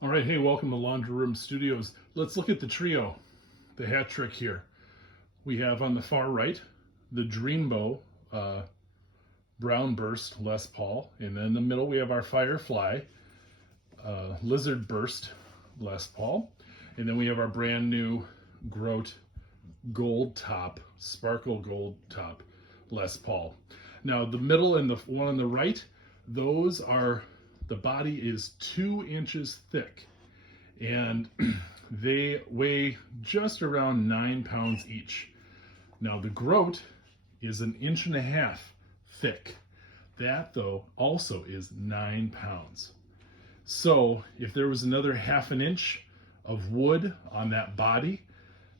All right, hey, welcome to Laundry Room Studios. Let's look at the trio, the hat trick here. We have on the far right the Dreambow Brown Burst Les Paul, and then in the middle we have our Firefly Lizard Burst Les Paul, and then we have our brand new Grote Gold Top, Sparkle Gold Top Les Paul. Now the middle and the one on the right, those are, the body is 2 inches thick, and they weigh just around 9 pounds each. Now the Grote is 1.5 inches thick. That though also is 9 pounds. So if there was another 1/2 inch of wood on that body,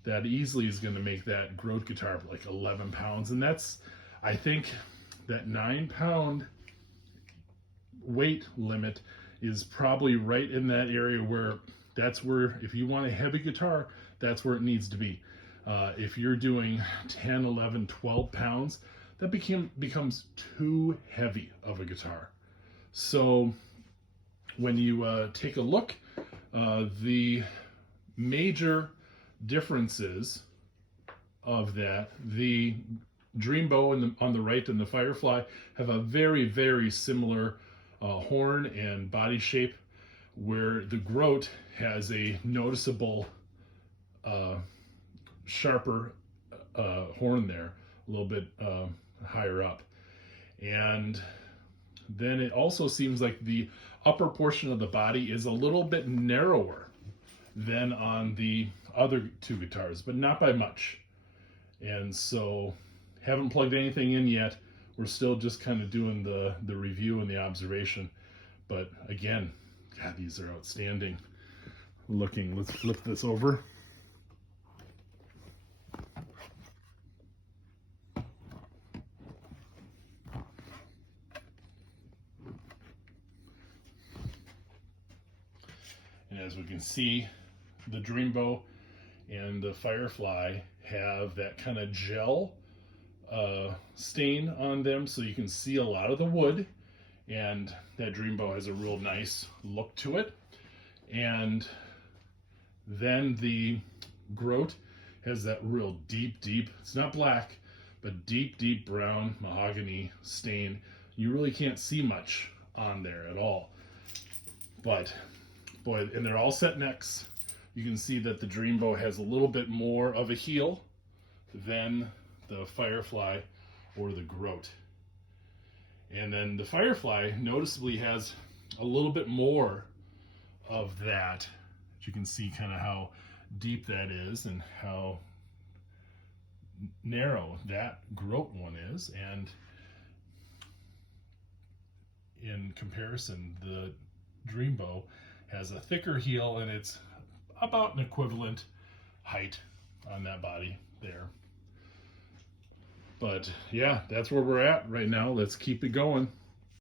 that easily is going to make that Grote guitar like 11 pounds. And that's, I think that 9 pound weight limit is probably right in that area where that's where, if you want a heavy guitar, that's where it needs to be. If you're doing 10, 11, 12 pounds, that becomes too heavy of a guitar. So when you take a look, the major differences of that, the Dreambow on the right and the Firefly have a very, very similar horn and body shape, where the Grote has a noticeable sharper horn there, a little bit higher up. And then it also seems like the upper portion of the body is a little bit narrower than on the other two guitars, but not by much. And so haven't plugged anything in yet. We're still just kind of doing the review and the observation. But again, God, these are outstanding looking. Let's flip this over. And as we can see, the Dreambow and the Firefly have that kind of gel stain on them, so you can see a lot of the wood, and that Dreambow has a real nice look to it. And then the Grote has that real deep, it's not black, but deep brown mahogany stain. You really can't see much on there at all. But boy, and they're all set necks. You can see that the Dreambow has a little bit more of a heel than the Firefly or the Grote. And then the Firefly noticeably has a little bit more of that. You can see kind of how deep that is and how narrow that Grote one is. And in comparison, the Dreambow has a thicker heel, and it's about an equivalent height on that body there. But yeah, that's where we're at right now. Let's keep it going.